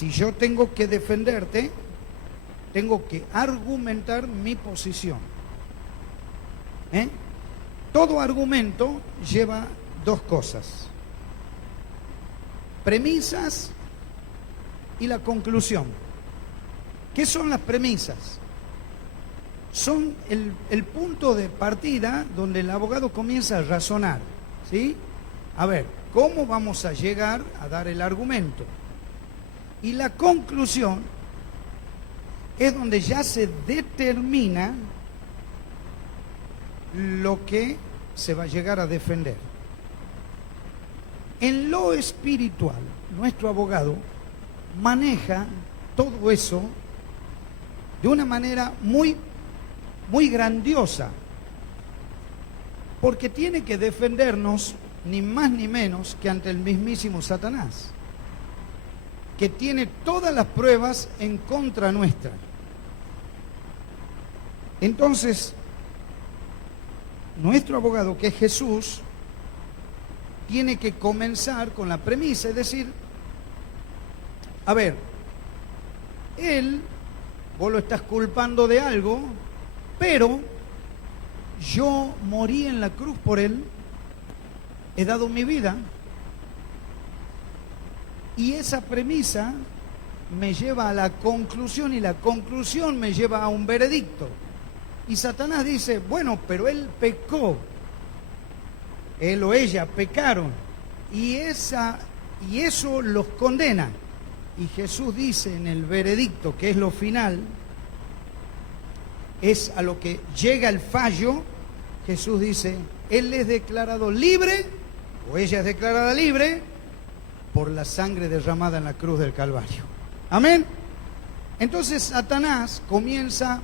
si yo tengo que defenderte, tengo que argumentar mi posición. Todo argumento lleva dos cosas: premisas y la conclusión. ¿Qué son las premisas? Son el punto de partida donde el abogado comienza a razonar, ¿sí? A ver, ¿cómo vamos a llegar a dar el argumento? Y la conclusión es donde ya se determina lo que se va a llegar a defender. En lo espiritual, nuestro abogado maneja todo eso de una manera muy grandiosa, porque tiene que defendernos ni más ni menos que ante el mismísimo Satanás, que tiene todas las pruebas en contra nuestra. Entonces, nuestro abogado, que es Jesús, tiene que comenzar con la premisa, es decir, a ver, vos lo estás culpando de algo, pero yo morí en la cruz por él, he dado mi vida, y esa premisa me lleva a la conclusión, y la conclusión me lleva a un veredicto. Y Satanás dice, bueno, pero él pecó, él o ella pecaron, y eso los condena. Y Jesús dice en el veredicto, que es lo final, es a lo que llega el fallo. Jesús dice, él es declarado libre, o ella es declarada libre, por la sangre derramada en la cruz del Calvario. Amén. Entonces Satanás comienza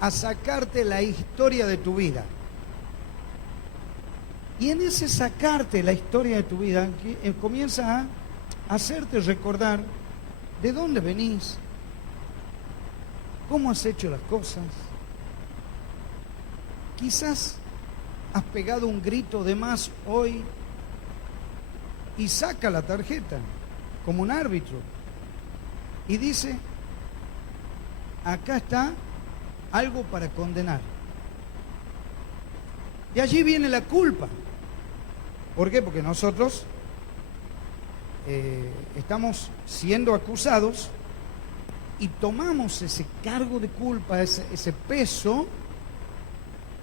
a sacarte la historia de tu vida. Y en ese sacarte la historia de tu vida, comienza a hacerte recordar de dónde venís, cómo has hecho las cosas. Quizás has pegado un grito de más hoy y saca la tarjeta como un árbitro y dice, acá está algo para condenar. Y allí viene la culpa. ¿Por qué? Porque nosotros estamos siendo acusados y tomamos ese cargo de culpa, ese peso,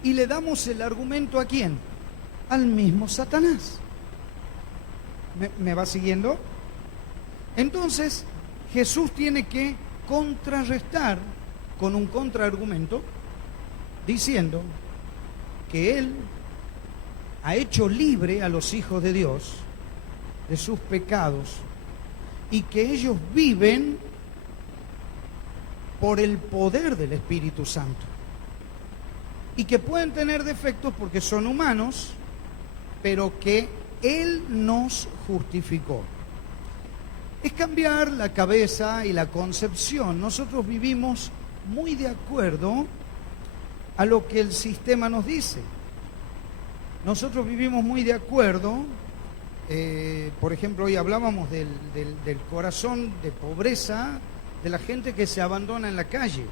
y le damos el argumento ¿a quién? Al mismo Satanás. ¿Me va siguiendo? Entonces, Jesús tiene que contrarrestar con un contraargumento, diciendo que Él ha hecho libre a los hijos de Dios de sus pecados y que ellos viven por el poder del Espíritu Santo y que pueden tener defectos porque son humanos, pero que Él nos justificó. Es cambiar la cabeza y la concepción. Nosotros vivimos muy de acuerdo a lo que el sistema nos dice. Nosotros vivimos muy de acuerdo, por ejemplo, hoy hablábamos del corazón de pobreza de la gente que se abandona en la calle.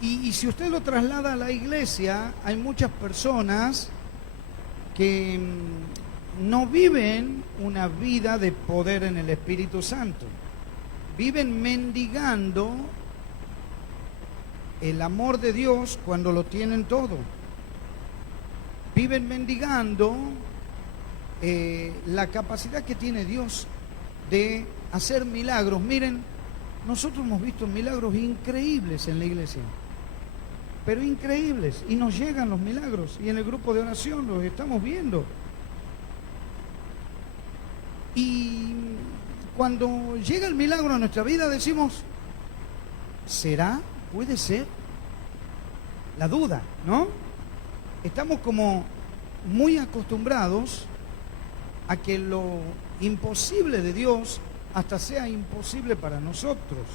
Y si usted lo traslada a la iglesia, hay muchas personas que no viven una vida de poder en el Espíritu Santo. Viven mendigando el amor de Dios cuando lo tienen todo. Viven mendigando la capacidad que tiene Dios de hacer milagros. Miren, nosotros hemos visto milagros increíbles en la iglesia, pero increíbles, y nos llegan los milagros, y en el grupo de oración los estamos viendo. Y cuando llega el milagro a nuestra vida decimos, ¿será? ¿Puede ser? La duda, ¿no? Estamos como muy acostumbrados a que lo imposible de Dios hasta sea imposible para nosotros,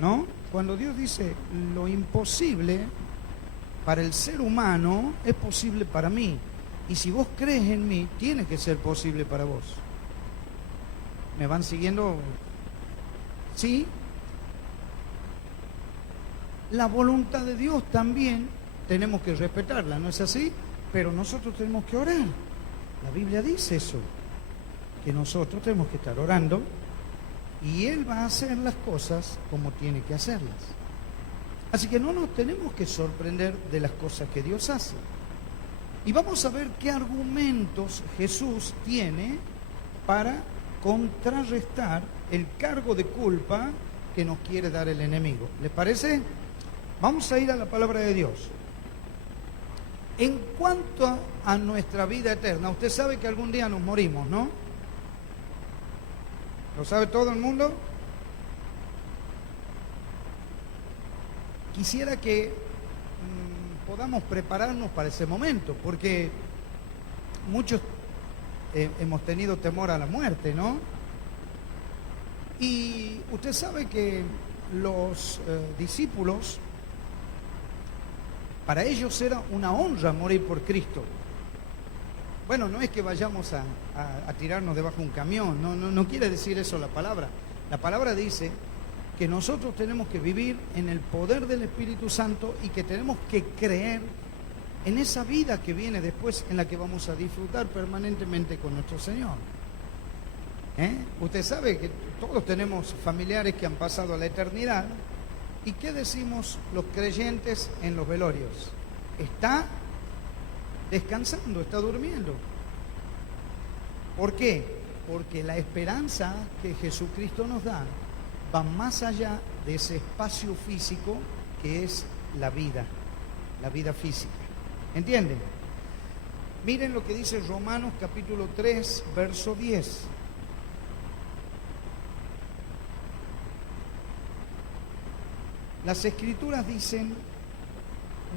¿no? Cuando Dios dice lo imposible para el ser humano es posible para mí, y si vos crees en mí, tiene que ser posible para vos. ¿Me van siguiendo ¿sí? La voluntad de Dios también tenemos que respetarla, ¿no es así? Pero nosotros tenemos que orar. La Biblia dice eso, que nosotros tenemos que estar orando y Él va a hacer las cosas como tiene que hacerlas. Así que no nos tenemos que sorprender de las cosas que Dios hace. Y vamos a ver qué argumentos Jesús tiene para contrarrestar el cargo de culpa que nos quiere dar el enemigo. ¿Les parece? Vamos a ir a la palabra de Dios. En cuanto a nuestra vida eterna, usted sabe que algún día nos morimos, ¿no? ¿Lo sabe todo el mundo? Quisiera que podamos prepararnos para ese momento, porque muchos hemos tenido temor a la muerte, ¿no? Y usted sabe que los discípulos, para ellos era una honra morir por Cristo. Bueno, no es que vayamos a tirarnos debajo de un camión, no quiere decir eso la palabra. La palabra dice que nosotros tenemos que vivir en el poder del Espíritu Santo y que tenemos que creer en esa vida que viene después, en la que vamos a disfrutar permanentemente con nuestro Señor. Usted sabe que todos tenemos familiares que han pasado a la eternidad. ¿Y qué decimos los creyentes en los velorios? Está descansando, está durmiendo. ¿Por qué? Porque la esperanza que Jesucristo nos da va más allá de ese espacio físico que es la vida física. ¿Entienden? Miren lo que dice Romanos capítulo 3, verso 10. Las Escrituras dicen: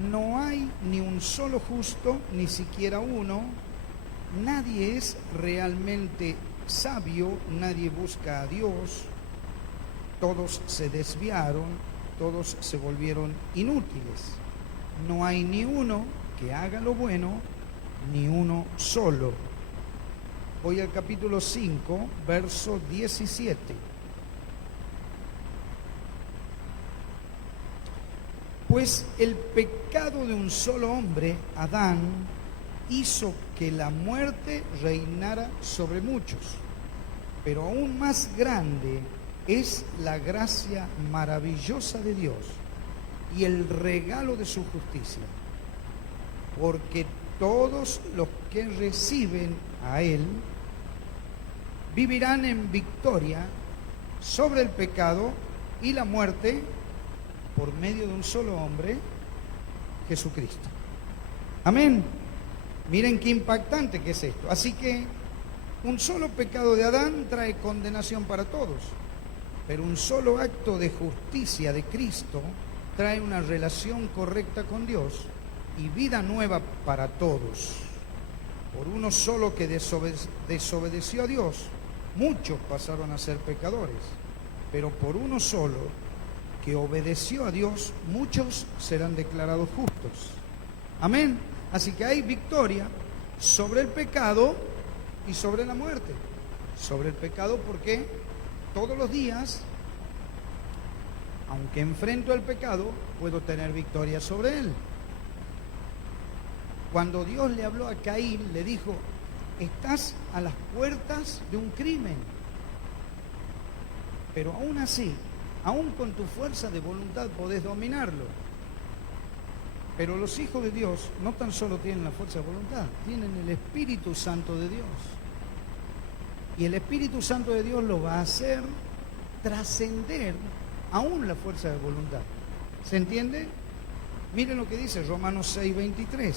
no hay ni un solo justo, ni siquiera uno, nadie es realmente sabio, nadie busca a Dios, todos se desviaron, todos se volvieron inútiles. No hay ni uno que haga lo bueno, ni uno solo. Voy al capítulo 5, verso 17. Pues el pecado de un solo hombre, Adán, hizo que la muerte reinara sobre muchos. Pero aún más grande es la gracia maravillosa de Dios y el regalo de su justicia. Porque todos los que reciben a Él vivirán en victoria sobre el pecado y la muerte, por medio de un solo hombre, Jesucristo. Amén. Miren qué impactante que es esto. Así que un solo pecado de Adán trae condenación para todos, pero un solo acto de justicia de Cristo trae una relación correcta con Dios y vida nueva para todos. Por uno solo que desobedeció a Dios, muchos pasaron a ser pecadores, pero por uno solo que obedeció a Dios, muchos serán declarados justos. Amén. Así que hay victoria sobre el pecado y sobre la muerte. Sobre el pecado porque todos los días, aunque enfrento el pecado, puedo tener victoria sobre él. Cuando Dios le habló a Caín, le dijo: estás a las puertas de un crimen. Pero aún así, aún con tu fuerza de voluntad podés dominarlo. Pero los hijos de Dios no tan solo tienen la fuerza de voluntad, tienen el Espíritu Santo de Dios. Y el Espíritu Santo de Dios lo va a hacer trascender aún la fuerza de voluntad. ¿Se entiende? Miren lo que dice Romanos 6:23.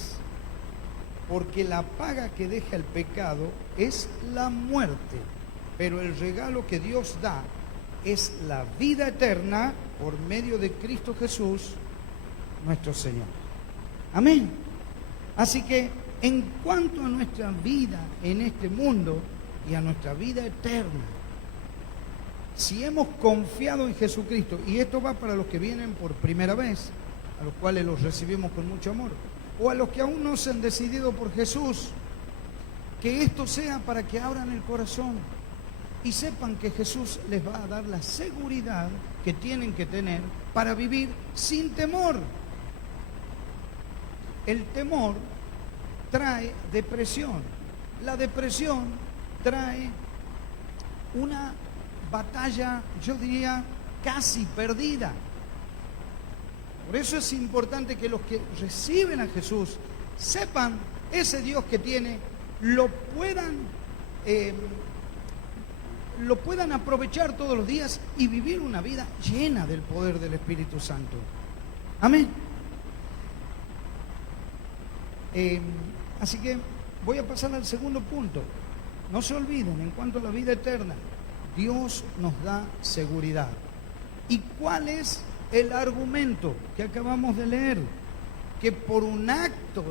Porque la paga que deja el pecado es la muerte, pero el regalo que Dios da es la vida eterna por medio de Cristo Jesús, nuestro Señor. Amén. Así que en cuanto a nuestra vida en este mundo y a nuestra vida eterna, si hemos confiado en Jesucristo, y esto va para los que vienen por primera vez, a los cuales los recibimos con mucho amor, o a los que aún no se han decidido por Jesús, que esto sea para que abran el corazón y sepan que Jesús les va a dar la seguridad que tienen que tener para vivir sin temor. El temor trae depresión. La depresión trae una batalla, yo diría, casi perdida. Por eso es importante que los que reciben a Jesús sepan ese Dios que tiene, lo puedan aprovechar todos los días y vivir una vida llena del poder del Espíritu Santo. Amén. Así que voy a pasar al segundo punto. No se olviden, en cuanto a la vida eterna, Dios nos da seguridad. ¿Y cuál es el argumento que acabamos de leer? Que por un acto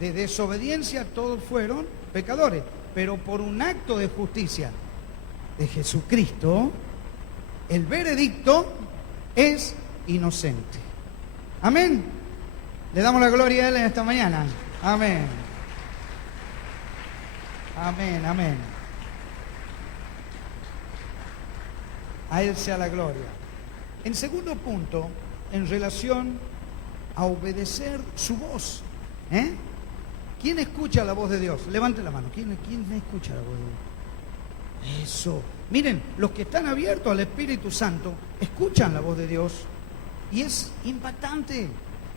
de desobediencia todos fueron pecadores, pero por un acto de justicia de Jesucristo, el veredicto es inocente. Amén. Le damos la gloria a Él en esta mañana. Amén. Amén, amén. A Él sea la gloria. En segundo punto, en relación a obedecer su voz. ¿Quién escucha la voz de Dios? Levante la mano. ¿Quién escucha la voz de Dios? Eso. Miren, los que están abiertos al Espíritu Santo escuchan la voz de Dios y es impactante,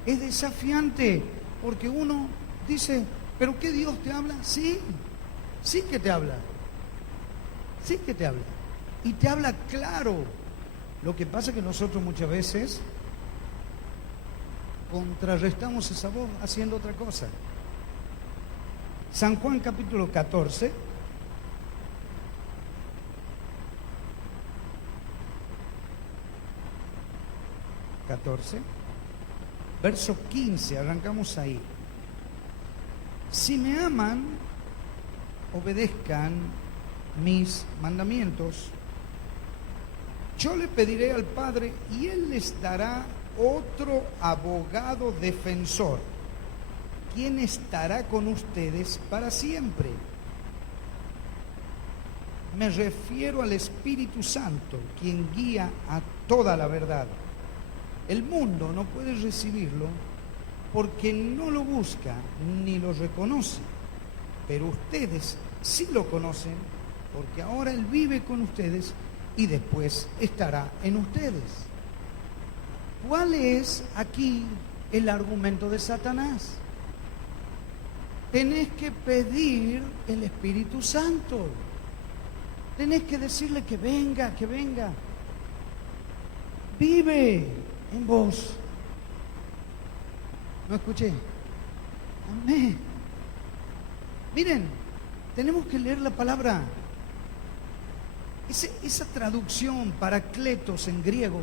es desafiante, porque uno dice, ¿pero qué Dios te habla? Sí, sí que te habla, sí que te habla y te habla claro. Lo que pasa es que nosotros muchas veces contrarrestamos esa voz haciendo otra cosa. San Juan capítulo 14. Verso 15, arrancamos ahí. Si me aman, obedezcan mis mandamientos. Yo le pediré al Padre y Él les dará otro abogado defensor, quien estará con ustedes para siempre. Me refiero al Espíritu Santo, quien guía a toda la verdad. El mundo no puede recibirlo porque no lo busca ni lo reconoce, pero ustedes sí lo conocen porque ahora Él vive con ustedes y después estará en ustedes. ¿Cuál es aquí el argumento de Satanás? Tenés que pedir el Espíritu Santo. Tenés que decirle que venga, que venga. Vive en vos. ¿No escuché? Amén. Miren, tenemos que leer la palabra. Esa traducción, paracletos en griego,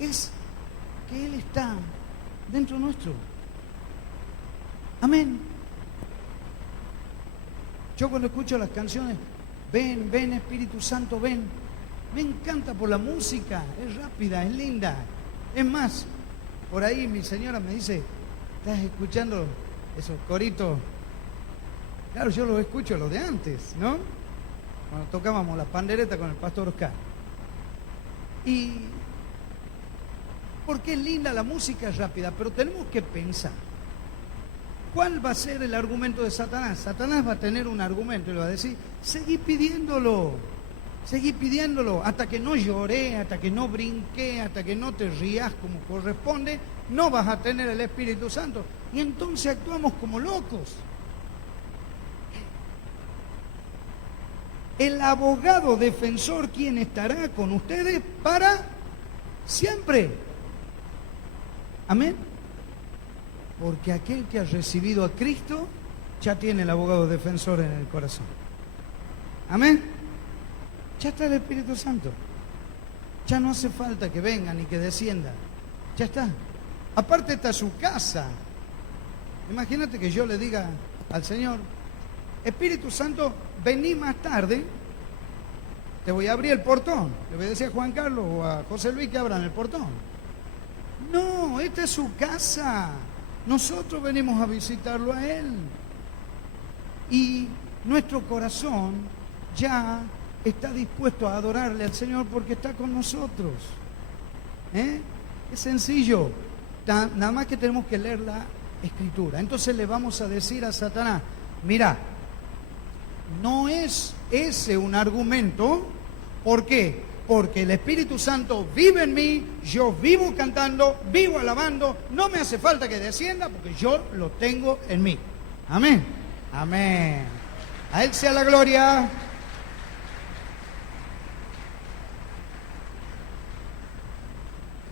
es que Él está dentro nuestro. Amén. Yo cuando escucho las canciones, ven, ven Espíritu Santo, ven, me encanta por la música, es rápida, es linda. Es más, por ahí mi señora me dice, ¿estás escuchando esos coritos? Claro, yo los escucho, los de antes, ¿no? Cuando tocábamos la pandereta con el pastor Oscar. Y porque es linda la música, es rápida, pero tenemos que pensar. ¿Cuál va a ser el argumento de Satanás? Satanás va a tener un argumento y le va a decir, seguí pidiéndolo, hasta que no lloré, hasta que no brinqué, hasta que no te rías como corresponde, no vas a tener el Espíritu Santo. Y entonces actuamos como locos. El abogado defensor, quien estará con ustedes para siempre. Amén. Porque aquel que ha recibido a Cristo ya tiene el abogado defensor en el corazón. Amén. Ya está el Espíritu Santo. Ya no hace falta que venga ni que descienda. Ya está. Aparte está su casa. Imagínate que yo le diga al Señor, Espíritu Santo, vení más tarde, te voy a abrir el portón. Le voy a decir a Juan Carlos o a José Luis que abran el portón. No, esta es su casa. Nosotros venimos a visitarlo a Él. Y nuestro corazón ya está dispuesto a adorarle al Señor porque está con nosotros. Es sencillo, nada más que tenemos que leer la Escritura. Entonces le vamos a decir a Satanás, mira, no es ese un argumento. ¿Por qué? Porque el Espíritu Santo vive en mí, yo vivo cantando, vivo alabando, no me hace falta que descienda porque yo lo tengo en mí. Amén. Amén. A Él sea la gloria.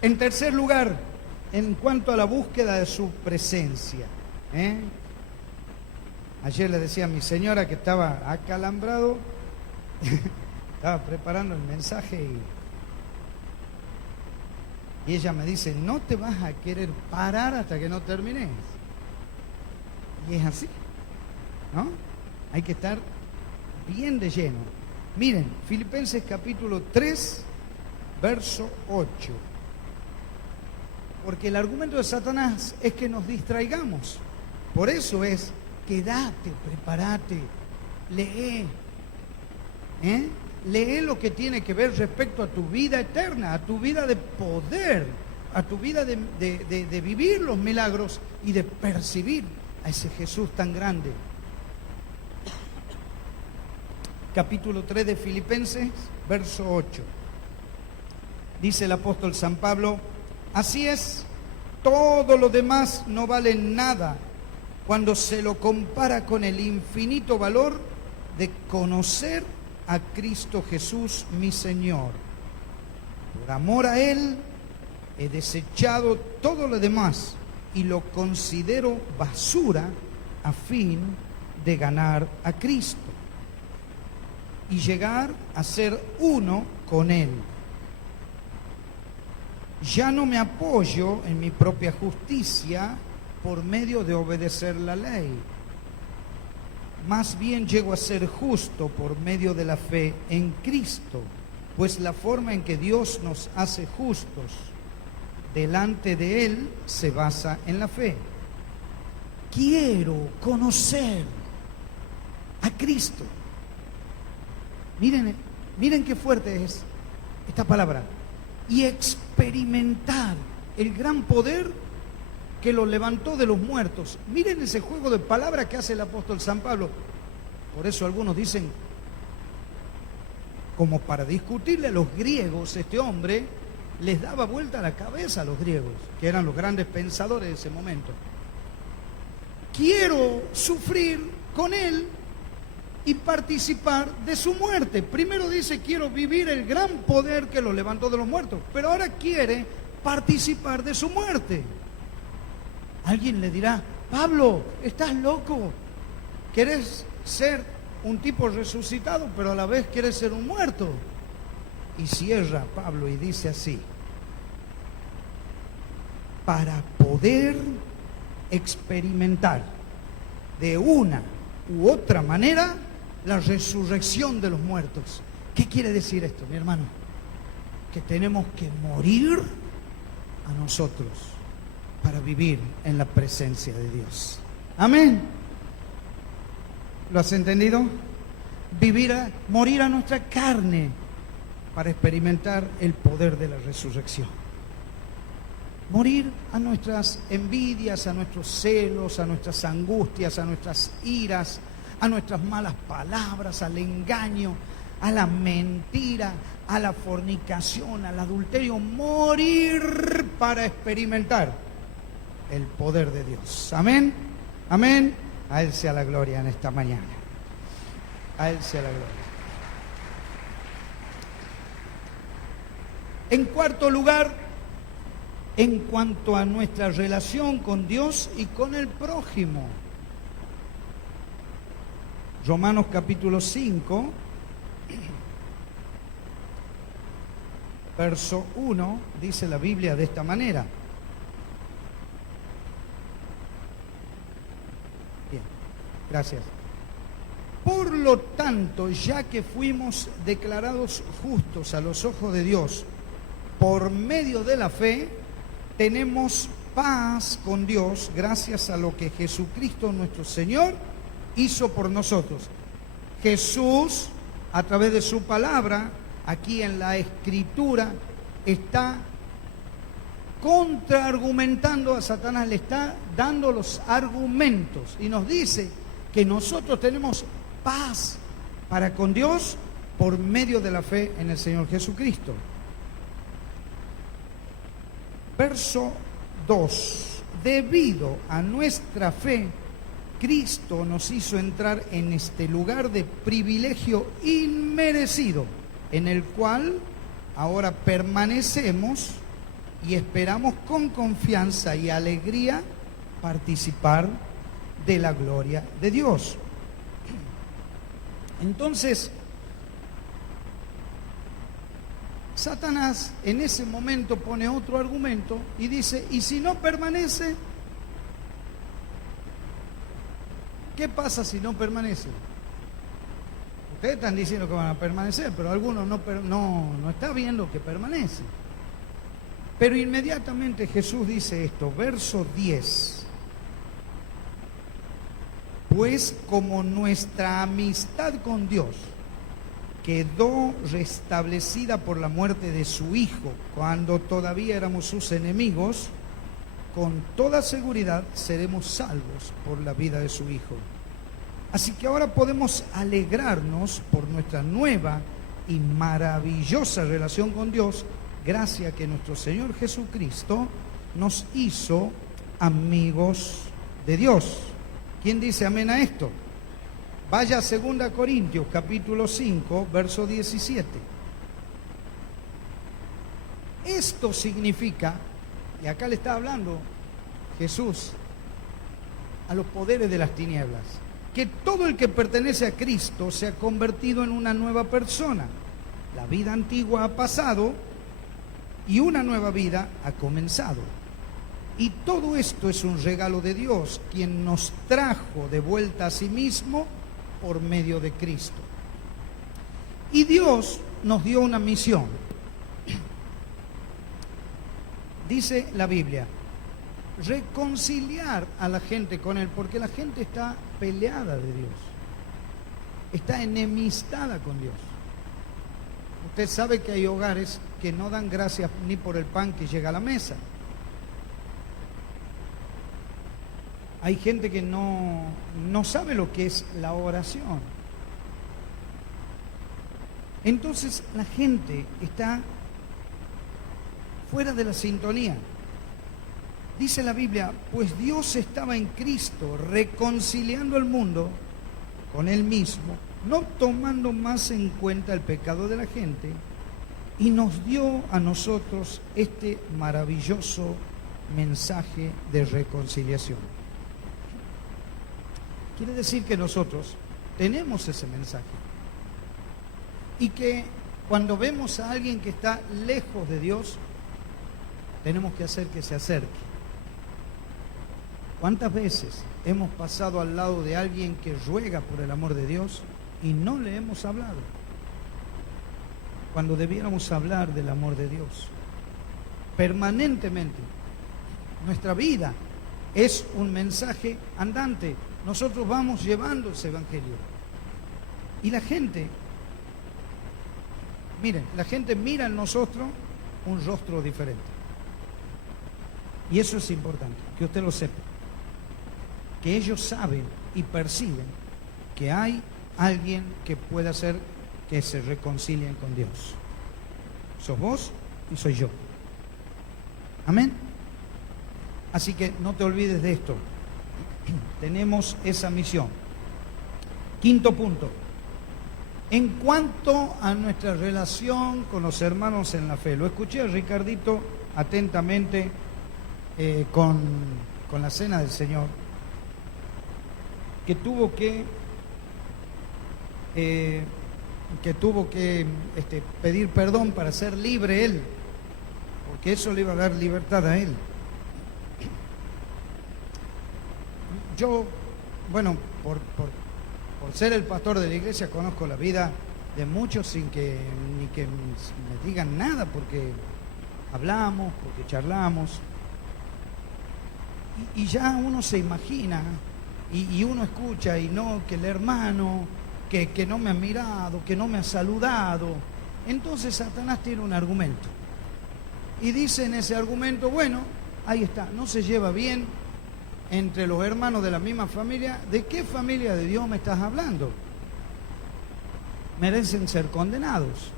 En tercer lugar, en cuanto a la búsqueda de su presencia. Ayer le decía a mi señora que estaba acalambrado, estaba preparando el mensaje y ella me dice, no te vas a querer parar hasta que no termines. Y es así, ¿no? Hay que estar bien de lleno. Miren, Filipenses capítulo 3, verso 8. Porque el argumento de Satanás es que nos distraigamos. Por eso es, quédate, prepárate, lee. Lee lo que tiene que ver respecto a tu vida eterna, a tu vida de poder, a tu vida de vivir los milagros y de percibir a ese Jesús tan grande. Capítulo 3 de Filipenses, verso 8. Dice el apóstol San Pablo, así es, todo lo demás no vale nada cuando se lo compara con el infinito valor de conocer a Cristo Jesús, mi Señor. Por amor a Él he desechado todo lo demás y lo considero basura a fin de ganar a Cristo y llegar a ser uno con Él. Ya no me apoyo en mi propia justicia por medio de obedecer la ley. Más bien llego a ser justo por medio de la fe en Cristo, pues la forma en que Dios nos hace justos delante de Él se basa en la fe. Quiero conocer a Cristo. Miren qué fuerte es esta palabra. Y experimentar el gran poder que lo levantó de los muertos. Miren ese juego de palabras que hace el apóstol San Pablo. Por eso algunos dicen, como para discutirle a los griegos, este hombre les daba vuelta a la cabeza a los griegos, que eran los grandes pensadores de ese momento. Quiero sufrir con él y participar de su muerte. Primero dice, quiero vivir el gran poder que lo levantó de los muertos, pero ahora quiere participar de su muerte. Alguien le dirá, Pablo, estás loco, querés ser un tipo resucitado, pero a la vez querés ser un muerto. Y cierra Pablo y dice así, para poder experimentar de una u otra manera la resurrección de los muertos. ¿Qué quiere decir esto, mi hermano? Que tenemos que morir a nosotros para vivir en la presencia de Dios. Amén. ¿Lo has entendido? Morir a nuestra carne para experimentar el poder de la resurrección. Morir a nuestras envidias, a nuestros celos, a nuestras angustias, a nuestras iras, a nuestras malas palabras, al engaño, a la mentira, a la fornicación, al adulterio. Morir para experimentar el poder de Dios. Amén. Amén. A Él sea la gloria en esta mañana. A Él sea la gloria. En cuarto lugar, en cuanto a nuestra relación con Dios y con el prójimo. Romanos capítulo 5, verso 1, dice la Biblia de esta manera. Bien, gracias. Por lo tanto, ya que fuimos declarados justos a los ojos de Dios por medio de la fe, tenemos paz con Dios gracias a lo que Jesucristo nuestro Señor hizo por nosotros. Jesús a través de su palabra, aquí en la Escritura, está contraargumentando a Satanás, le está dando los argumentos y nos dice que nosotros tenemos paz para con Dios por medio de la fe en el Señor Jesucristo. Verso 2. Debido a nuestra fe, Cristo nos hizo entrar en este lugar de privilegio inmerecido, en el cual ahora permanecemos y esperamos con confianza y alegría participar de la gloria de Dios. Entonces, Satanás en ese momento pone otro argumento y dice, ¿y si no permanece? ¿Qué pasa si no permanece? Ustedes están diciendo que van a permanecer, pero algunos no está viendo que permanece. Pero inmediatamente Jesús dice esto, verso 10. Pues como nuestra amistad con Dios quedó restablecida por la muerte de su Hijo, cuando todavía éramos sus enemigos, con toda seguridad seremos salvos por la vida de su Hijo. Así que ahora podemos alegrarnos por nuestra nueva y maravillosa relación con Dios, gracias a que nuestro Señor Jesucristo nos hizo amigos de Dios. ¿Quién dice amén a esto? Vaya a 2 Corintios capítulo 5, verso 17. Esto significa, y acá le está hablando Jesús a los poderes de las tinieblas, que todo el que pertenece a Cristo se ha convertido en una nueva persona. La vida antigua ha pasado y una nueva vida ha comenzado. Y todo esto es un regalo de Dios, quien nos trajo de vuelta a sí mismo por medio de Cristo. Y Dios nos dio una misión. Dice la Biblia, reconciliar a la gente con Él, porque la gente está peleada de Dios, está enemistada con Dios. Usted sabe que hay hogares que no dan gracias ni por el pan que llega a la mesa. Hay gente que no sabe lo que es la oración. Entonces la gente está fuera de la sintonía. Dice la Biblia, pues Dios estaba en Cristo reconciliando el mundo con Él mismo, no tomando más en cuenta el pecado de la gente, y nos dio a nosotros este maravilloso mensaje de reconciliación. Quiere decir que nosotros tenemos ese mensaje y que cuando vemos a alguien que está lejos de Dios, tenemos que hacer que se acerque. ¿Cuántas veces hemos pasado al lado de alguien que ruega por el amor de Dios y no le hemos hablado? Cuando debiéramos hablar del amor de Dios permanentemente. Nuestra vida es un mensaje andante. Nosotros vamos llevando ese evangelio. Y la gente, miren, la gente mira en nosotros un rostro diferente. Y eso es importante, que usted lo sepa. Que ellos saben y perciben que hay alguien que puede hacer que se reconcilien con Dios. Sos vos y soy yo. Amén. Así que no te olvides de esto. Tenemos esa misión. Quinto punto. En cuanto a nuestra relación con los hermanos en la fe, lo escuché a Ricardito atentamente con la cena del Señor, que tuvo que pedir perdón para ser libre él, porque eso le iba a dar libertad a él. Yo, bueno, por ser el pastor de la iglesia, conozco la vida de muchos sin que ni que me digan nada, porque hablamos, porque charlamos, y ya uno se imagina, y uno escucha, y no, que el hermano, que no me ha mirado, que no me ha saludado. Entonces Satanás tiene un argumento. Y dice en ese argumento, bueno, ahí está, no se lleva bien entre los hermanos de la misma familia. ¿De qué familia de Dios me estás hablando? Merecen ser condenados,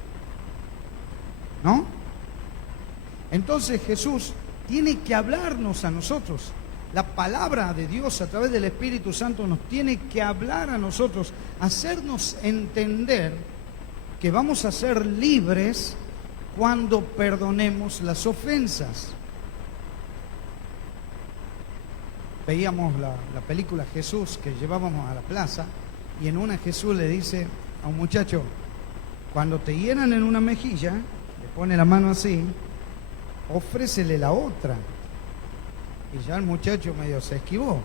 ¿no? Entonces Jesús tiene que hablarnos a nosotros. La palabra de Dios a través del Espíritu Santo nos tiene que hablar a nosotros, hacernos entender que vamos a ser libres cuando perdonemos las ofensas. Veíamos la película Jesús que llevábamos a la plaza, y en una Jesús le dice a un muchacho, cuando te hieran en una mejilla, le pone la mano así, ofrécele la otra. Y ya el muchacho medio se esquivó.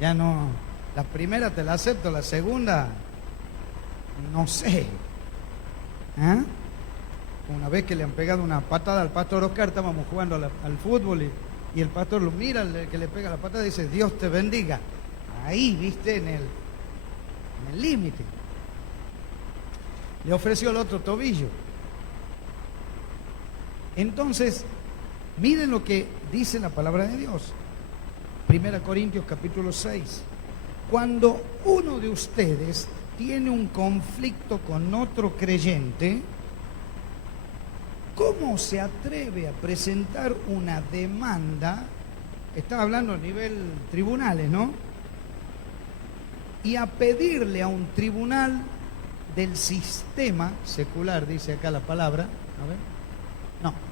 Ya no, la primera te la acepto, la segunda, no sé. ¿Ah? Una vez que le han pegado una patada al pastor Oscar, estábamos jugando al fútbol y el pastor lo mira, el que le pega la patada, y dice, Dios te bendiga. Ahí, viste, en el límite. Le ofreció el otro tobillo. Entonces, miren lo que dice la palabra de Dios. 1 Corintios capítulo 6. Cuando uno de ustedes tiene un conflicto con otro creyente, ¿cómo se atreve a presentar una demanda? Está hablando a nivel tribunales, ¿no? Y a pedirle a un tribunal del sistema secular, dice acá la palabra. A ver.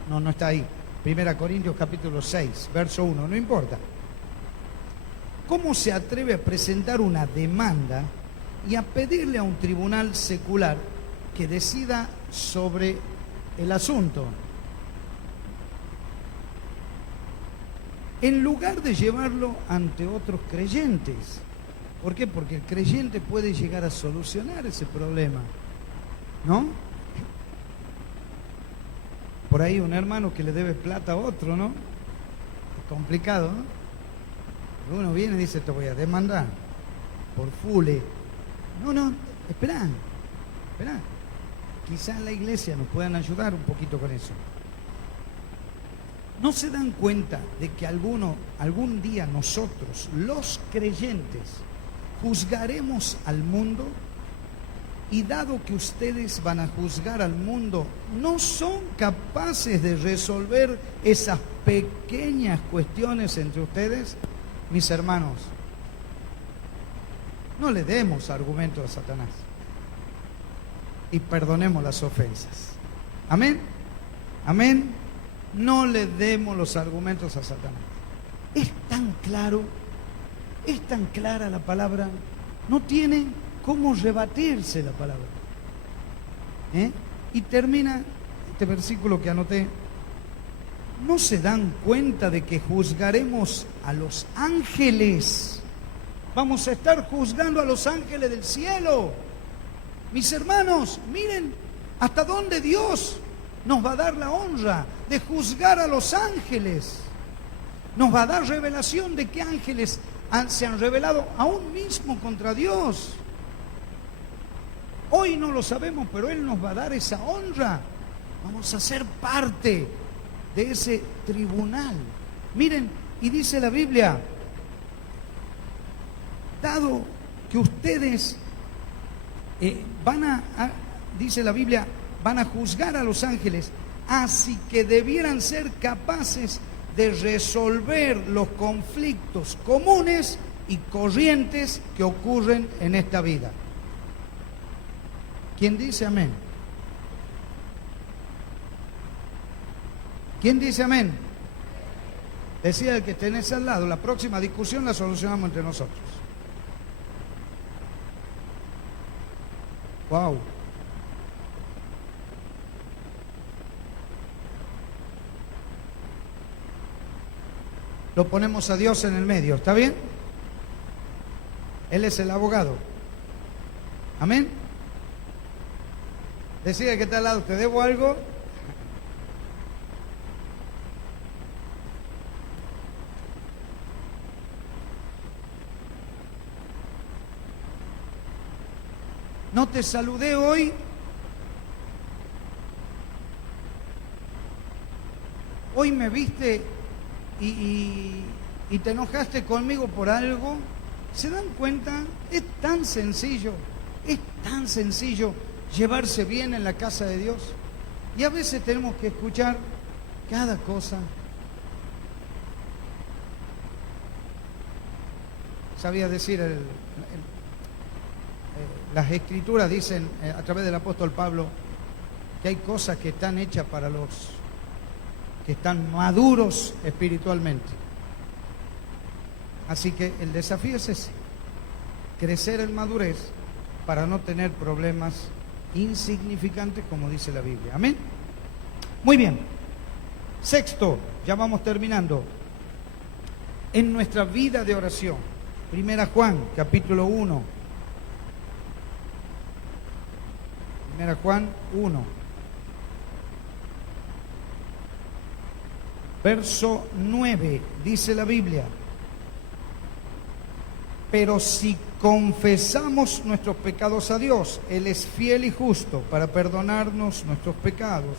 No está ahí. 1 Corintios capítulo 6, verso 1, no importa. ¿Cómo se atreve a presentar una demanda y a pedirle a un tribunal secular que decida sobre el asunto? En lugar de llevarlo ante otros creyentes. ¿Por qué? Porque el creyente puede llegar a solucionar ese problema, ¿no? Por ahí un hermano que le debe plata a otro, ¿no? Es complicado, ¿no? Uno viene y dice, te voy a demandar por fule. No, espera. Quizás la iglesia nos puedan ayudar un poquito con eso. ¿No se dan cuenta de que algún día nosotros, los creyentes, juzgaremos al mundo? Y dado que ustedes van a juzgar al mundo, ¿no son capaces de resolver esas pequeñas cuestiones entre ustedes? Mis hermanos, no le demos argumento a Satanás y perdonemos las ofensas. Amén. Amén. No le demos los argumentos a Satanás. Es tan claro, es tan clara la palabra, no tiene cómo rebatirse la palabra. Y termina este versículo que anoté. ¿No se dan cuenta de que juzgaremos a los ángeles? Vamos a estar juzgando a los ángeles del cielo. Mis hermanos, miren hasta dónde Dios nos va a dar la honra de juzgar a los ángeles. Nos va a dar revelación de qué ángeles se han revelado aún mismo contra Dios. Hoy no lo sabemos, pero Él nos va a dar esa honra. Vamos a ser parte de ese tribunal. Miren, y dice la Biblia, dado que ustedes dice la Biblia, van a juzgar a los ángeles, así que debieran ser capaces de resolver los conflictos comunes y corrientes que ocurren en esta vida. ¿Quién dice amén? ¿Quién dice amén? Decía el que tenés al lado, la próxima discusión la solucionamos entre nosotros. Wow. Lo ponemos a Dios en el medio, ¿está bien? Él es el abogado. Amén. Decía que está al lado, ¿te debo algo? no te saludé hoy. Hoy me viste y te enojaste conmigo por algo. ¿Se dan cuenta? Es tan sencillo llevarse bien en la casa de Dios. Y a veces tenemos que escuchar cada cosa. Sabía decir, las escrituras dicen a través del apóstol Pablo que hay cosas que están hechas para los que están maduros espiritualmente. Así que el desafío es ese, crecer en madurez para no tener problemas insignificantes como dice la Biblia. Amén. Muy bien. Sexto, ya vamos terminando. En nuestra vida de oración, 1 Juan, capítulo 1. 1 Juan 1. Verso 9, dice la Biblia: pero si confesamos nuestros pecados a Dios, Él es fiel y justo para perdonarnos nuestros pecados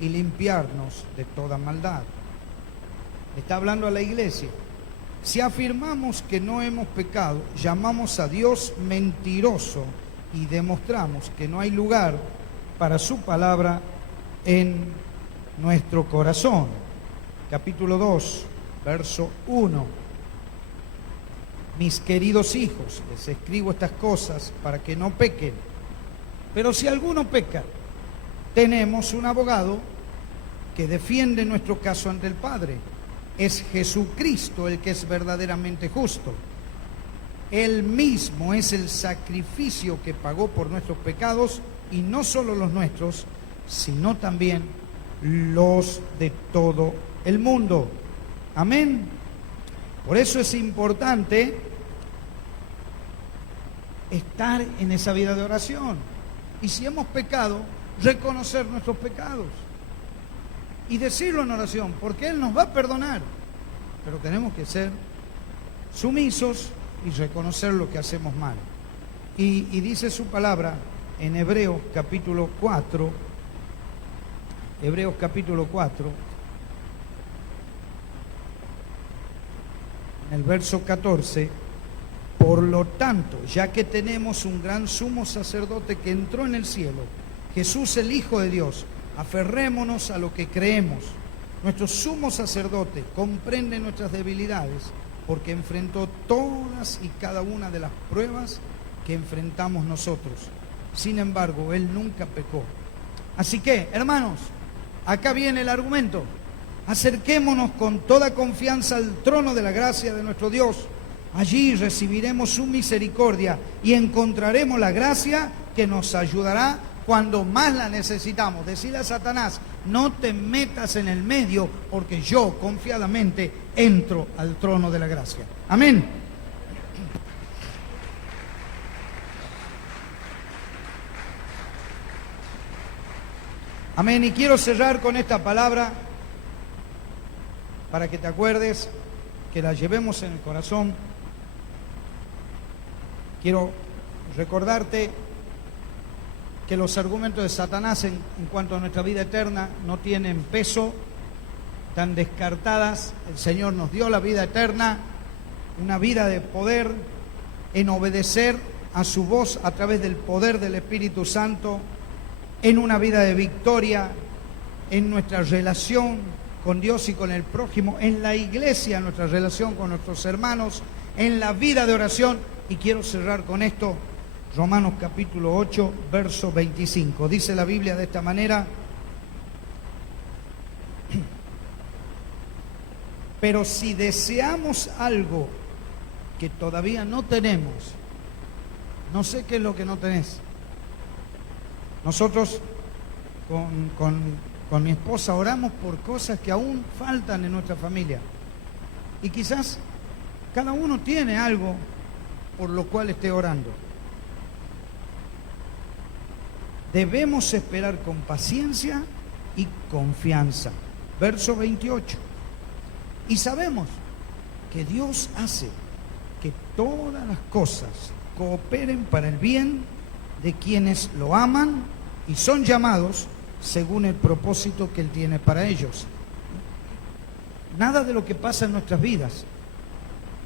y limpiarnos de toda maldad. Está hablando a la iglesia. Si afirmamos que no hemos pecado, llamamos a Dios mentiroso y demostramos que no hay lugar para su palabra en nuestro corazón. Capítulo 2, verso 1. Mis queridos hijos, les escribo estas cosas para que no pequen. Pero si alguno peca, tenemos un abogado que defiende nuestro caso ante el Padre. Es Jesucristo el que es verdaderamente justo. Él mismo es el sacrificio que pagó por nuestros pecados, y no solo los nuestros, sino también los de todo el mundo. Amén. Por eso es importante estar en esa vida de oración. Y si hemos pecado, reconocer nuestros pecados y decirlo en oración, porque Él nos va a perdonar. Pero tenemos que ser sumisos y reconocer lo que hacemos mal. Y dice su palabra en Hebreos capítulo 4, Hebreos capítulo 4, en el verso 14: por lo tanto, ya que tenemos un gran sumo sacerdote que entró en el cielo, Jesús el Hijo de Dios, aferrémonos a lo que creemos. Nuestro sumo sacerdote comprende nuestras debilidades, porque enfrentó todas y cada una de las pruebas que enfrentamos nosotros. Sin embargo, Él nunca pecó. Así que, hermanos, acá viene el argumento. Acerquémonos con toda confianza al trono de la gracia de nuestro Dios. Allí recibiremos su misericordia y encontraremos la gracia que nos ayudará cuando más la necesitamos. Decirle a Satanás: no te metas en el medio, porque yo confiadamente entro al trono de la gracia. Amén. Amén. Y quiero cerrar con esta palabra para que te acuerdes, que la llevemos en el corazón. Quiero recordarte que los argumentos de Satanás en cuanto a nuestra vida eterna no tienen peso, están descartadas. El Señor nos dio la vida eterna, una vida de poder en obedecer a su voz a través del poder del Espíritu Santo, en una vida de victoria, en nuestra relación con Dios y con el prójimo, en la iglesia, en nuestra relación con nuestros hermanos, en la vida de oración. Y quiero cerrar con esto, Romanos capítulo 8, verso 25. Dice la Biblia de esta manera: pero si deseamos algo que todavía no tenemos, no sé qué es lo que no tenés. Nosotros con mi esposa oramos por cosas que aún faltan en nuestra familia. Y quizás cada uno tiene algo por lo cual esté orando. Debemos esperar con paciencia y confianza. Verso 28. Y sabemos que Dios hace que todas las cosas cooperen para el bien de quienes lo aman y son llamados según el propósito que Él tiene para ellos. Nada de lo que pasa en nuestras vidas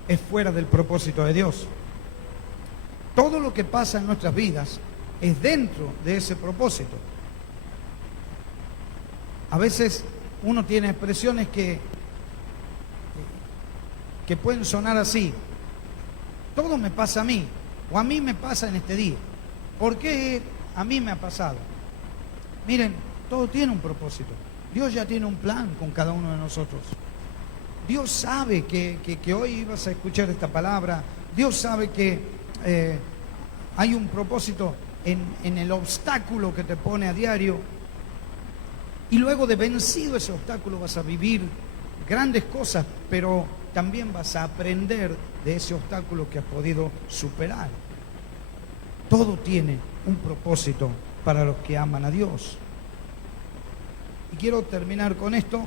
es fuera del propósito de Dios. Todo lo que pasa en nuestras vidas es dentro de ese propósito. A veces uno tiene expresiones que pueden sonar así: todo me pasa a mí, o a mí me pasa en este día. ¿Por qué a mí me ha pasado? Miren, todo tiene un propósito. Dios ya tiene un plan con cada uno de nosotros. Dios sabe que hoy ibas a escuchar esta palabra. Dios sabe que hay un propósito en el obstáculo que te pone a diario. Y luego de vencido ese obstáculo vas a vivir grandes cosas, pero también vas a aprender de ese obstáculo que has podido superar. Todo tiene un propósito para los que aman a Dios. Y quiero terminar con esto.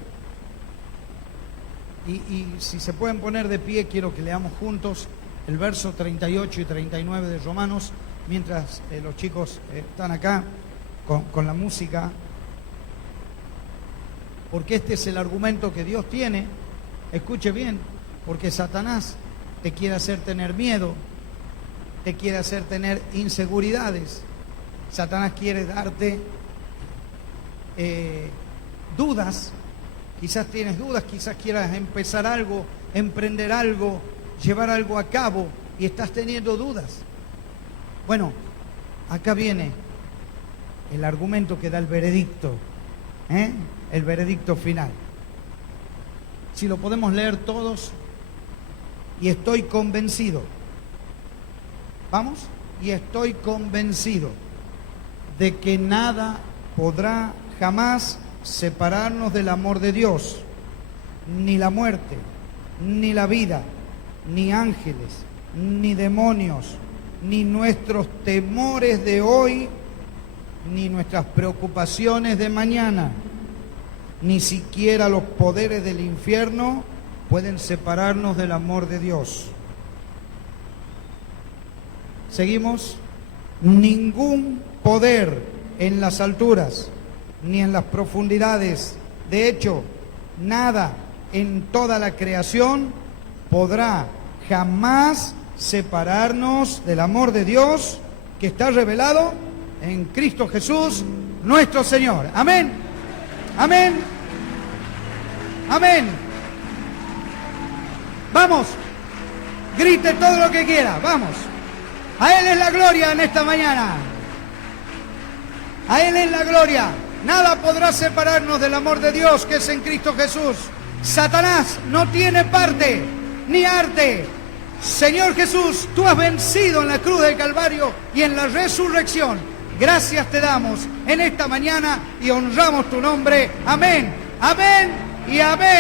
Y si se pueden poner de pie, quiero que leamos juntos el verso 38 y 39 de Romanos, mientras los chicos están acá con la música. Porque este es el argumento que Dios tiene. Escuche bien, porque Satanás te quiere hacer tener miedo, te quiere hacer tener inseguridades. Satanás quiere darte dudas. Quizás tienes dudas, quizás quieras empezar algo, emprender algo, llevar algo a cabo y estás teniendo dudas. Bueno, acá viene el argumento que da el veredicto, el veredicto final. Si lo podemos leer todos. Y estoy convencido. ¿Vamos? Y estoy convencido de que nada podrá jamás separarnos del amor de Dios, ni la muerte, ni la vida, ni ángeles, ni demonios, ni nuestros temores de hoy, ni nuestras preocupaciones de mañana, ni siquiera los poderes del infierno pueden separarnos del amor de Dios. Seguimos. Ningún poder en las alturas ni en las profundidades, de hecho, nada en toda la creación podrá jamás separarnos del amor de Dios que está revelado en Cristo Jesús, nuestro Señor. Amén. Amén. Amén. Vamos, grite todo lo que quiera, vamos. A Él es la gloria en esta mañana. A Él es la gloria. Nada podrá separarnos del amor de Dios que es en Cristo Jesús. Satanás no tiene parte ni arte. Señor Jesús, tú has vencido en la cruz del Calvario y en la resurrección. Gracias te damos en esta mañana y honramos tu nombre. Amén, amén y amén.